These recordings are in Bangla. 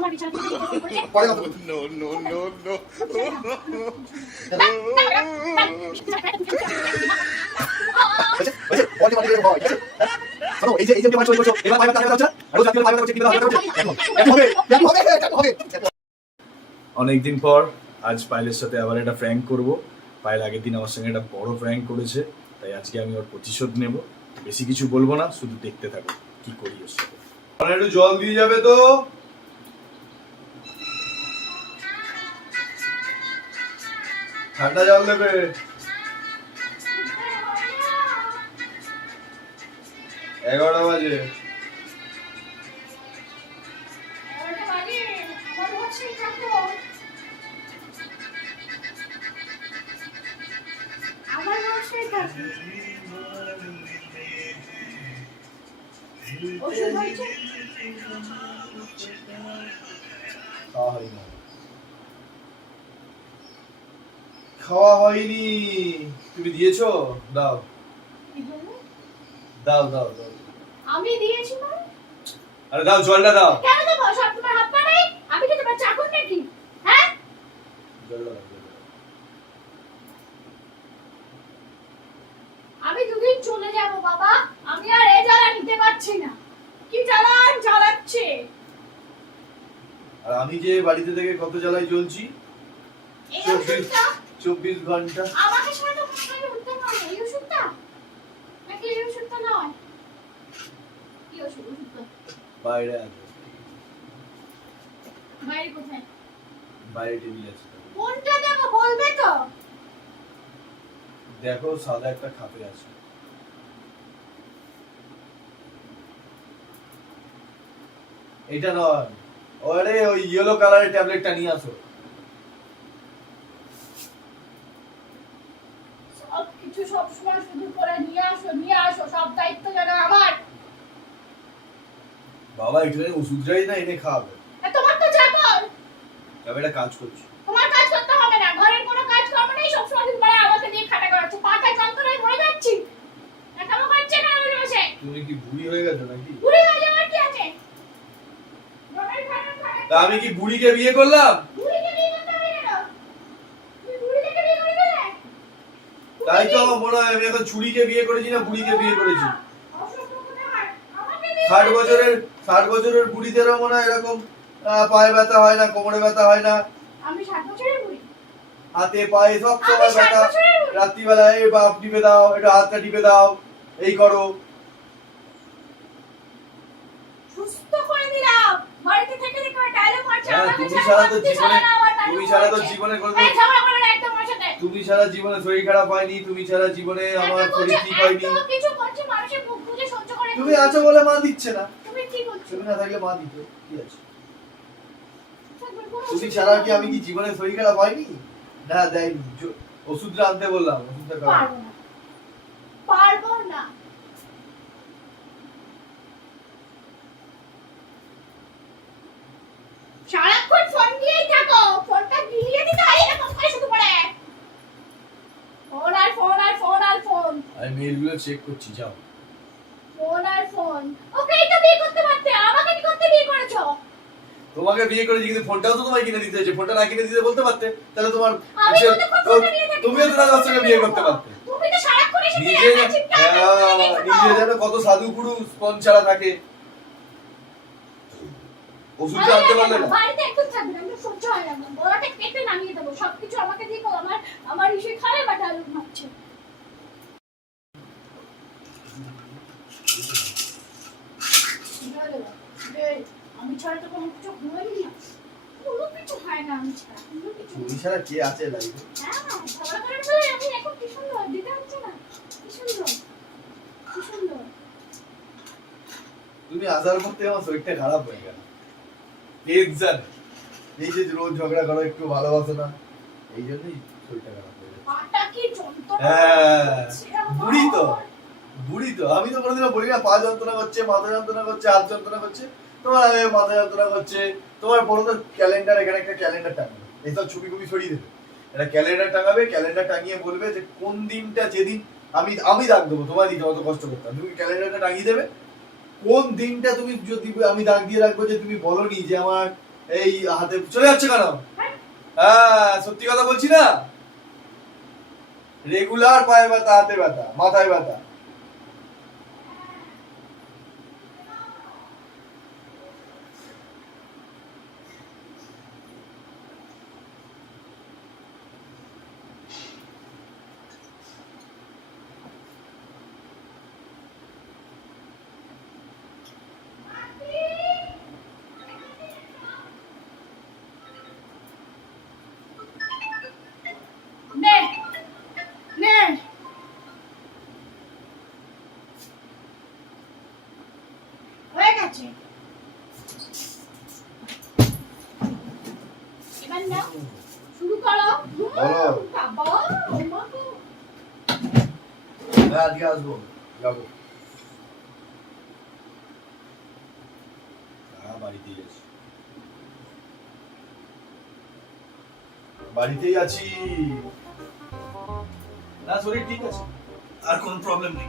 আমার পরে কথা বলছি। হয়? শোনো এই যে এই যে এবার আর কি হবে হবে হবে অনেকদিন পর আজ পায়েলের সাথে আবার একটা ফ্র্যাঙ্ক করব। পায়েল আগের দিন আমার সঙ্গে একটা বড় ফ্র্যাঙ্ক করেছে তাই আজকে আমি ওর প্রতিশোধ নেব। বেশি কিছু বলব না শুধু দেখতে থাকো কি করি ওর সাথে। একটু জল দিয়ে যাবে তো? ঠান্ডা জল দেবে এগারোটা বাজে। ওষুধ হয়েছে? খাওয়া হয়নি খাওয়া হয়নি। তুমি দিয়েছ? দাও। দাও দাও দাও। আমি দিয়েছি মানে আরে দাও জলটা দাও। কেন দেবো? সব তোমার হাত পা নেই? আমি কি তোমার চাকর নাকি? হ্যাঁ? জলটা দাও জলটা দাও। আমি দুদিন চলে যাব বাবা। আমি আর এ জ্বালা নিতে পারছি না। কি জ্বালান জ্বালাচ্ছে? আর আমি যে বাড়িতে থেকে কত জ্বালায় জ্বলছি? এই চব্বিশ ঘণ্টা। আমাকে সাথে কোথায় উঠতে পারে এই ওষুধটা? নাকি এই ওষুধটা নয়? কি ওষুধ? ওষুধটা বাইরে আছে বাইরে কোথায়? বাইরে টেবিল আছে। কোনটা দেবো বলবে তো? দেখো সাদা একটা খাপে আছে। এটা নয়। ওরে ওই ইয়েলো কালারের ট্যাবলেটটা নিয়ে আসো সব কিছু সব সময় শুধু করে নিয়ে আসো নিয়ে আসো সব দায়িত্ব যেন আমার ওষুধটাই না এনে খাওয়াবে। তোমার তো চাকর তবে একটা কাজ করছি। তোমার কাজ করতে হবে না ঘরের কোনো কাজ কর্ম নেই সব সময় তুমি আমাকে দিয়ে খাটা করাচ্ছ। পাটায় যন্ত্রণায় মরে যাচ্ছি। একামো করছে না আমাদের বসে তুমি কি বুড়ি হয়ে গেছো নাকি? বুড়ি হয়ে যাওয়ার কি আছে? তা আমি কি বুড়িকে বিয়ে করলাম? তাই তো আমার মনে হয় আমি এখন ছুরিকে বিয়ে করেছি না বুড়িকে বিয়ে করেছি। ষাট বছরের ষাট বছরের বুড়িদেরও মনে হয় এরকম পায়ে ব্যথা হয় না কোমরে ব্যথা হয় না। আমি ষাট বছরের বুড়ি। হাতে পায়ে সব সময় ব্যথা। রাত্রিবেলা এই বাপ টিপে দাও একটু হাতটা টিপে দাও এই করো। সুস্থ করে দিলাম বাড়িতে থেকে থেকে ডায়লগ মারছে হ্যাঁ, আমাকে ছাড়া তো জীবনে- তুমি ছাড়া তো জীবনে কোনো-। তুমি ছাড়া জীবনে শরীর খারাপ হয়নি তুমি ছাড়া জীবনে আমার শরীর ঠিক হয়নি। তুমি আছো বলে মা দিচ্ছে না। তুমি কি করছ? তুমি না থাকলে মা দিত কি আছে? তুমি ছাড়া কি আমি কি জীবনে শরীর খারাপ হয়নি না দেয়নি। ওষুধটা আনতে বললাম ওষুধটা খাও পারব না। সারাক্ষণ ফোন দিয়েই থাকো। ফোনটা গিলিয়ে দিতে হয় এরকম করে শুধু পড়ে। ফোন আর ফোন আর ফোন আর ফোন আমি মেলগুলো চেক করছি যাও ফোন আর ফোন ওকেই তো বিয়ে করতে পারতে আমাকে কি করতে বিয়ে করেছ তোমাকে বিয়ে করে কিন্তু ফোনটাও তো তোমায় কিনে দিতে হয়েছে ফোনটা না কিনে দিতে বলতে পারতে। তাহলে তোমার। তুমিও তো তার সঙ্গে বিয়ে করতে পারতে। তুমি তো সারাক্ষণ এসে নিজে দিয়ে যা- চিৎকার হ্যাঁ, নিজে যেন কত সাধু পুরুষ ফোন ছাড়া থাকে। ওষুধটা আনতে পারলে না। বাড়িতে একদম থাকবে না আমি সহ্য হয় না। আমার। গলাটা কেটে নামিয়ে দেবো। সবকিছু আমাকে দিয়ে করো। আমার আমার ইসে খারাপ বা ডায়লগ মারছে আমি ছাড়া তো কোনো কিছু না। কোনো কিছু হয় না আমি ছাড়া তুমি ছাড়া কে আছে লাইফে হ্যাঁ আমি এখন কি সুন্দর? দিতে হচ্ছে না। কি সুন্দর? কি সুন্দর? তুমি পর থেকে আমার শরীরটা খারাপ হয়ে গেল। টেনশন এই যে রোজ ঝগড়া করো একটু ভালোবাসো না। এই জন্যই শরীরটা খারাপ হয়ে গেছে। পাটা কি যন্ত্রণা হ্যাঁ বুড়ি তো বুড়ি তো। আমি তো কোনোদিনও বলি না পা যন্ত্রণা করছে মাথা যন্ত্রণা করছে হাত যন্ত্রণা করছে। তোমার আগে মাথা যন্ত্রণা করছে তোমার বড় তো ক্যালেন্ডার এখানে একটা ক্যালেন্ডার টাঙাবে। এইসব ছবি কবি সরিয়ে দেবে। একটা ক্যালেন্ডার টাঙাবে ক্যালেন্ডার টাঙিয়ে বলবে যে কোন দিনটা যেদিন আমি আমি দাগ দেবো তোমার দিতে অত কষ্ট করতাম তুমি ক্যালেন্ডারটা টাঙিয়ে দেবে। কোন দিনটা তুমি যদি আমি দাগ দিয়ে রাখব যে তুমি বলনি যে আমার এই হাতে চলে যাচ্ছে কেন? হ্যাঁ? হ্যাঁ সত্যি কথা বলছি না? রেগুলার পায়ে ব্যথা হাতে ব্যথা মাথায় ব্যথা। গেছে এবার নাও শুরু করো। বলো। বাবা। হ্যাঁ আজকে আসব। যাব। হ্যাঁ বাড়িতেই আছি। বাড়িতেই আছি। না শরীর ঠিক আছে। আর কোনো প্রবলেম নেই।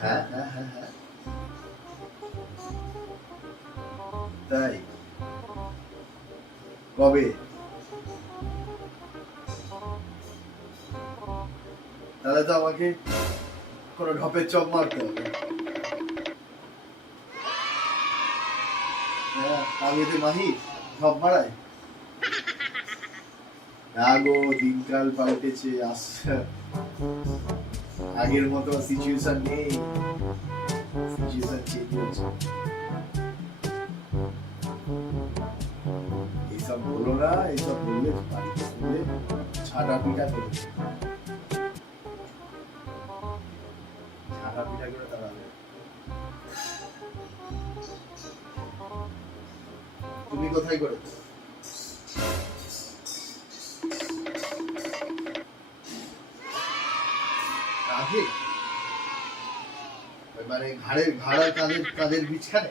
হ্যাঁ হ্যাঁ হ্যাঁ হ্যাঁ। তাই। কবে? তাহলে তো আমাকে কোনো ঢপের চপ মারতে হবে। হ্যাঁ আমি তো মাহি ঢপ মারাই না গো, দিনকাল পাল্টেছে, আসছে। আগের মতো সিচুয়েশন নেই। সিচুয়েশন চেঞ্জ হচ্ছে। এইসব বলো না এইসব বললে বাড়িতে ছাটা পিটা করে তুমি কোথায় করেছ? কাঁধে মানে ঘাড়ের ঘাড় তাদের কাঁধের কাঁধের বিছখানে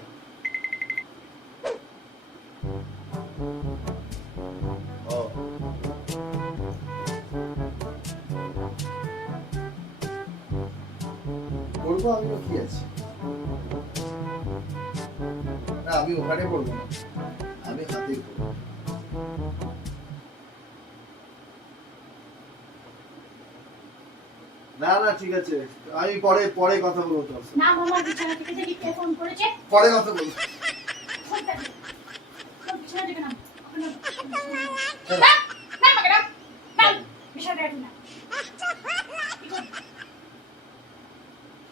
না না ঠিক আছে। আমি পরে পরে কথা বলব তোর না মামা বিছানা থেকে যে কে ফোন করেছে? পরে কথা বলব। বিছানা থেকে না না আমাকে নাম নাম বিছানা থেকে না কি করবে?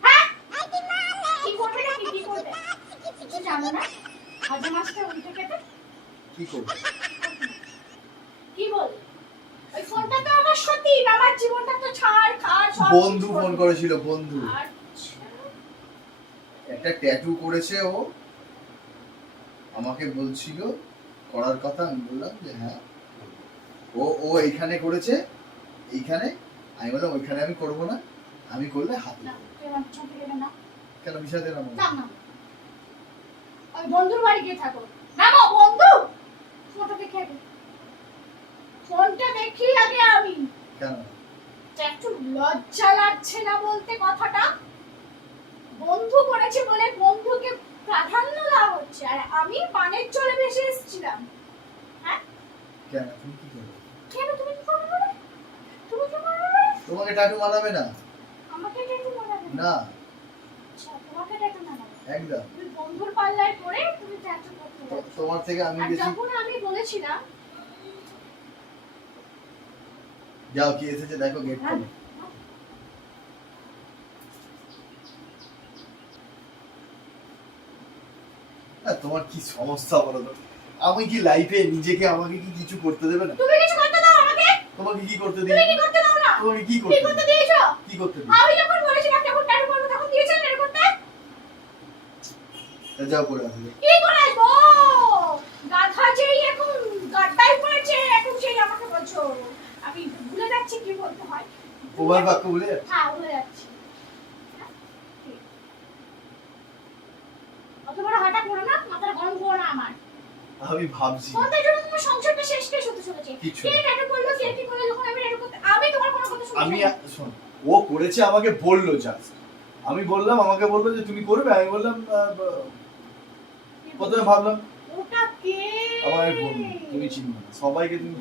হ্যাঁ? কি করবে নাকি? কি করবে? কিছু জানো না? হাজার মাসটা উল্টে কেটে? কি করব কি বল? ওই ফোনটা তো আমার সত্যি আমার জীবনটা তো ছাড় খাড় সব বন্ধু ফোন করেছিল বন্ধু। আচ্ছা। একটা ট্যাটু করেছে ও। আমাকে বলছিল করার কথা আমি বললাম যে হ্যাঁ। ও ও এইখানে করেছে এইখানে। আমি বললাম ওইখানে আমি করব না। আমি করলে হাতে। কেন নামো না, বন্ধুর বাড়ি গিয়ে থাকো। নামো বন্ধু! ফোনটা দেখে ফোনটা দেখি আগে আমি। কেন? একটু লজ্জা লাগছে না বলতে কথাটা? বন্ধু করেছে বলে বন্ধুকে প্রাধান্য দেওয়া হচ্ছে আর আমি পানের চলে ভেসে এসেছিলাম। হ্যাঁ? কেন? তুমি কি করবে? কেন তুমি কি করবে তুমি কি করবে তোমাকে ট্যাটু মানাবে না। আমাকে ট্যাটু মানাবে না? আচ্ছা তোমাকে ট্যাটু মানাবে একদম। তুমি বন্ধুর পাল্লায় পড়ে তুমি ট্যাটু করতে তোমার থেকে আমি বেশি যখন আমি বলেছিলাম যাও কি এসেছে দেখো গেট হ্যাঁ। খুলে। তোমার কি সমস্যা বলো তো? আমি কি লাইফে নিজেকে আমাকে কি কিছু করতে দেবে না? তুমি কিছু করতে দাও আমাকে। তোমাকে কি করতে দিই? তুমি কি করতে দাও না? তোমাকে কি করতে কি করতে দিয়েছ? কি করতে দিই? আমি যখন বলেছিলাম যখন টাইম করব তখন দিয়েছিলেন এরকমটা যাও করে আসো। যাচ্ছি কি বলতে হয়? প্রবাদ বাক্য বলে হ্যাঁ যাচ্ছি। অত বড় হাঁটা করো না মাথাটা গরম করো না আমার। আমি ভাবছি। জন্য তোমার সংসারটা শেষ শেষ হতে চলেছে কিচ্ছু কে কে কি যখন আমি আমি তোমার কোনো কথা শুনছি আমি। শোন ও করেছে আমাকে বলল জাস্ট আমি বললাম আমাকে বলল যে তুমি করবে আমি বললাম প্রথমে ভাবলাম ওটা কে? আমার বন্ধু তুমি চিনবে না সবাইকে তুমি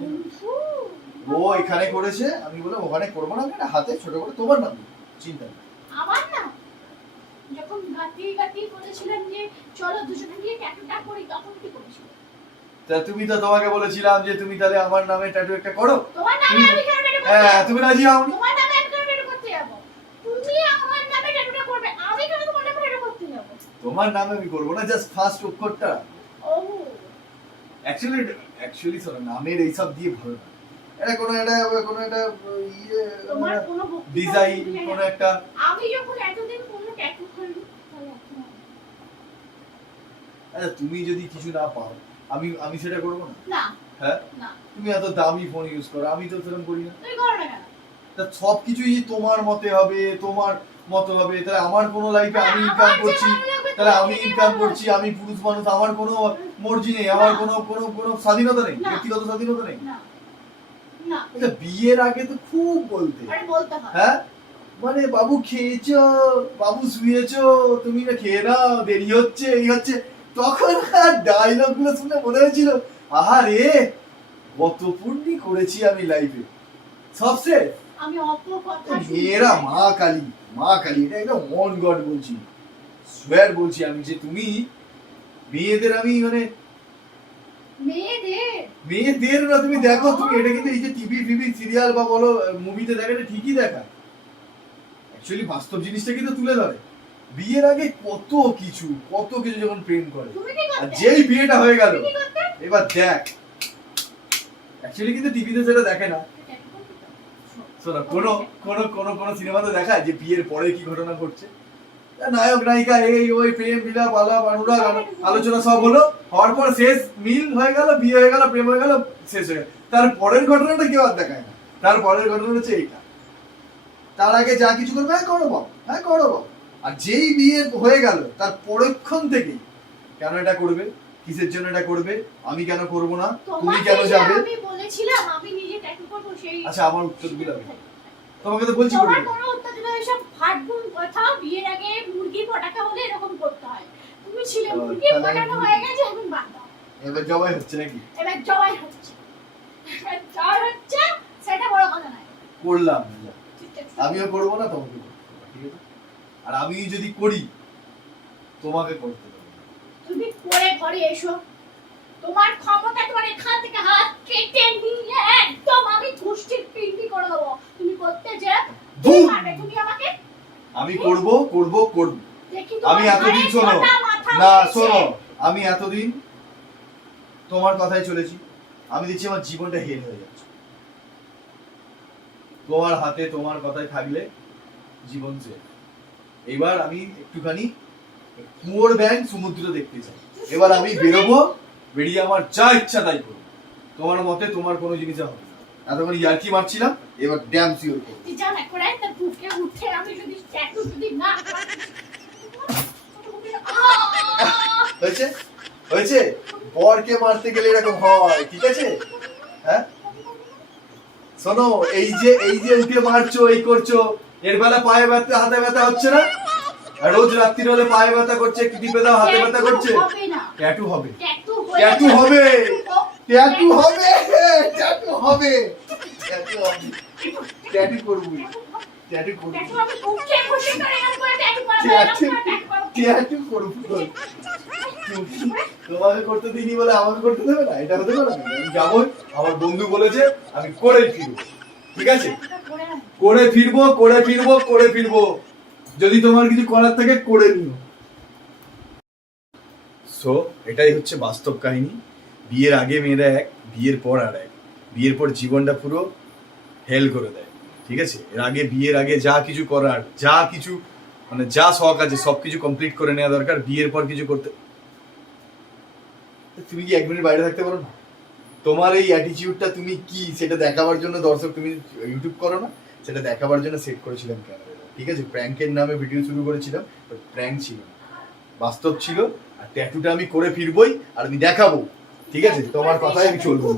ও এখানে করেছে আমি বললাম ওখানে করব না আমি হাতে ছোট করে তোমার নাম চিন্তা নেই। আমার না যখন গাতি গাতি বলেছিলেন যে চলো দুজনে গিয়ে ট্যাটুটা করি তখন কি করেছিল? তা তুমি তো তোমাকে বলেছিলাম যে তুমি তাহলে আমার নামে ট্যাটু একটা করো। তোমার নামে আমি কেন ট্যাটু করতে হ্যাঁ তুমি রাজি হওনি? তোমার নামে আমি কেন ট্যাটু করতে যাব? তুমি আমার নামে ট্যাটুটা করবে আমি কেন তোমার নামে ট্যাটু করতে যাব? তোমার নামে আমি করব না জাস্ট ফার্স্ট অক্ষরটা। ও অ্যাকচুয়ালি অ্যাকচুয়ালি শোনো নামের এইসব দিয়ে ভালো না। এটা কোনো একটা কোনো একটা ইয়ে তোমার ডিজাইন। কোনো একটা। আমি যখন এতদিন কোনো ট্যাটু করিনি আচ্ছা তুমি যদি কিছু না পাও আমি আমি সেটা করব না? না। হ্যাঁ? না। তুমি এত দামি ফোন ইউজ করো আমি তো সেরকম করি না। তুমি করো না কেন? তা সব কিছুই তোমার মতে হবে তোমার মতো হবে তাহলে আমার কোনো লাইফে আমি ইনকাম করছি তাহলে আমি ইনকাম করছি আমি পুরুষ মানুষ আমার কোনো মর্জি নেই আমার কোনো কোনো কোনো স্বাধীনতা নেই ব্যক্তিগত স্বাধীনতা নেই। না। আচ্ছা বিয়ের আগে তো খুব বলতে। হয়। মানে বাবু খেয়েছো বাবু শুয়েছো তুমি না খেয়ে নাও দেরি হচ্ছে এই হচ্ছে। তখন আর ডায়লগগুলো শুনে মনে হয়েছিল আহা রে কত পুণ্যি করেছি আমি লাইফে সবসে আমি অত কথা মেয়েরা মা কালী মা কালী এটা একদম মন গড বলছি। সোয়ার বলছি আমি যে তুমি মেয়েদের আমি মানে মেয়েদের? মেয়েদের না তুমি দেখো তুমি এটা কিন্তু এই যে টিভি ফিভি সিরিয়াল বা বলো মুভিতে দেখে এটা ঠিকই দেখা। অ্যাকচুয়ালি বাস্তব জিনিসটা কিন্তু তুলে ধরে। বিয়ের আগে কত কিছু কত কিছু যখন প্রেম করে। আর যেই বিয়েটা হয়ে গেল এবার দেখ। অ্যাকচুয়ালি কিন্তু টিভিতে সেটা দেখে না। শোনো কোনো কোনো কোনো কোনো সিনেমাতে দেখায় যে বিয়ের পরে কি ঘটনা ঘটছে। নায়ক নায়িকা এই ওই প্রেম বিলাপ আলাপ অনুরাগ আলো- আলোচনা সব হলো। হওয়ার পর শেষ মিল হয়ে গেল বিয়ে হয়ে গেল প্রেম হয়ে গেল শেষ হয়ে তার পরের ঘটনাটা কেউ আর দেখায় না। তার পরের ঘটনা হচ্ছে এইটা। তার আগে যা কিছু করবে হ্যাঁ করো বাবা হ্যাঁ করো বাবা। আর যেই বিয়ে হয়ে গেল তার পরক্ষণ থেকেই কেন এটা করবে? কিসের জন্য এটা করবে? আমি কেন করব না? তুমি কেন যাবে? আমি বলেছিলাম আমি নিজে ট্যাটু করব সেই আচ্ছা আমার উত্তর দিলে হবে। তোমাকে তো বলছি তোমার কোনো উত্তর দিলে এসব ফাটবুম কথা বিয়ের আগে মুরগি পটাকা হলে এরকম করতে হয় তুমি ছিলে ও, মুরগি তাহলে পটাকা আমি- হয়ে গেছে? এখন বাদ এবার জবাই হচ্ছে নাকি? এবার জবাই হচ্ছে। এবার জয় হচ্ছে সেটা বড় কথা নয়। করলাম না। ঠিক আছে? আমিও করব না তোমাকে ঠিক আছে? আর আমি যদি করি তোমাকে করতে দেবো। তুমি করে ঘরে এসো। তোমার ক্ষমতা তোমার এখান থেকে হাত কেটে নিয়ে একদম আমি গোষ্ঠীর পিন্ডি করে দেবো। তুমি করতে যে তুমি আমাকে আমি করব করব করব। আমি এতদিন শোনো না শোনো আমি এতদিন তোমার কথাই চলেছি। আমি দেখছি আমার জীবনটা হেল হয়ে যাচ্ছে। তোমার হাতে তোমার কথায় থাকলে জীবন সেফ এবার আমি একটুখানি কুয়োর ব্যাংক সমুদ্র দেখতে চাই। এবার আমি বেরোবো বেরিয়ে আমার যা ইচ্ছা তাই করব। তোমার মতে তোমার কোনো জিনিস হবে না। এতক্ষণ ইয়ার্কি মারছিলাম এবার ড্যাম সিওর করব তুই জানা করে তার বুকে উঠে আমি যদি ট্যাটু যদি না আহ! হয়েছে? হয়েছে? বরকে মারতে গেলে এরকম হয় ঠিক আছে? হ্যাঁ? শোনো এই যে এই যে উঠে মারছো এই করছ এর বেলা পায়ে ব্যথা হাতে ব্যথা হচ্ছে না? রোজ রাত্রির হলে পায়ে ব্যথা করছে টিপে দাও হাতে ব্যথা করছে? ট্যাটু হবে ট্যাটু ট্যাটু হবে। ট্যাটু হবে। ট্যাটু হবে। ট্যাটু হবে। ট্যাটু করব ট্যাটু করব ট্যাটু করাবো, তোমাকে করতে দিইনি বলে আমাকে করতে দেবে না? এটা হতে পারে আমি যাব, আমার বন্ধু বলেছে, আমি করে ফিরবো। ঠিক আছে। করে ফিরবো করে ফিরবো করে ফিরবো। যদি তোমার কিছু করার থাকে, করে নিও। সো এটাই হচ্ছে বাস্তব কাহিনী। বিয়ের আগে মেয়েরা এক, বিয়ের পর আর এক। বিয়ের পর জীবনটা পুরো হেল করে দেয়। ঠিক আছে? এর আগে, বিয়ের আগে যা কিছু করার, যা কিছু মানে যা শখ আছে সব কিছু কমপ্লিট করে নেওয়া দরকার। বিয়ের পর কিছু করতে তুমি কি এক মিনিট বাইরে থাকতে পারো না? তোমার এই অ্যাটিচিউডটা তুমি কি সেটা দেখাবার জন্য দর্শক তুমি ইউটিউব করো না? সেটা দেখাবার জন্য সেট করেছিলাম ক্যামেরা ঠিক আছে প্র্যাঙ্কের নামে ভিডিও শুরু করেছিলাম প্র্যাঙ্ক ছিল বাস্তব ছিল আর ট্যাটুটা আমি করে ফিরবই আর আমি দেখাবো। ঠিক আছে তোমার কথাই আমি চলবো